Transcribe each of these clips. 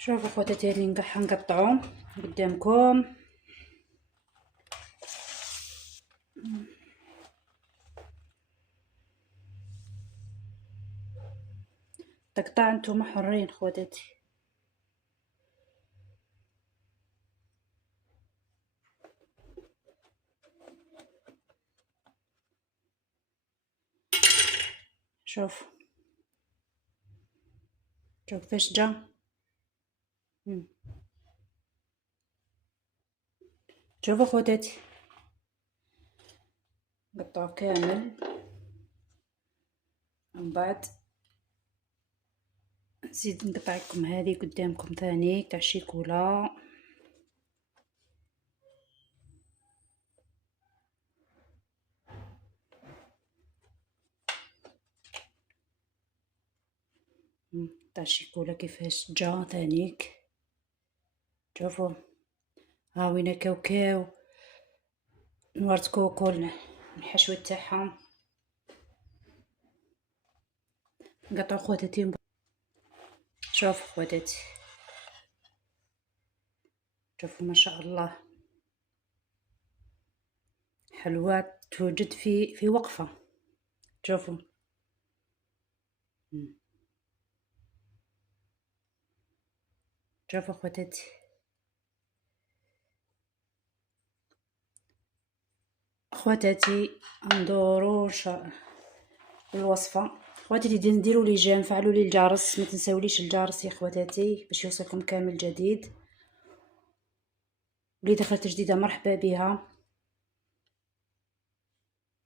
شوفوا خواتاتي اللي نقطعهم قدامكم. تقطع نتوما حرين خواتاتي. شوف كيفاش جا. شوفوا خواتاتي قطعوا كامل، من بعد نزيد نقطع لكم هذه قدامكم ثاني تاع الشيكولا. تاع الشيكولا كيفاش جا ثانيك. شوفوا ها وين كاوكاو نوارة كوكو الحشوة تاعها. نقطعو خواتاتي. شوفوا خواتاتي شوفوا ما شاء الله حلوات توجد في وقفة. شوفوا شوفوا خواتاتي ندورو الوصفة. خواتاتي نديروا لي جيم، فعلوا لي الجرس، ما تنساوليش الجرس يا خواتاتي باش يوصلكم كامل جديد. واللي دخلت جديدة مرحبا بها.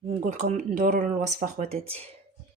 نقولكم ندوروا الوصفة خواتاتي.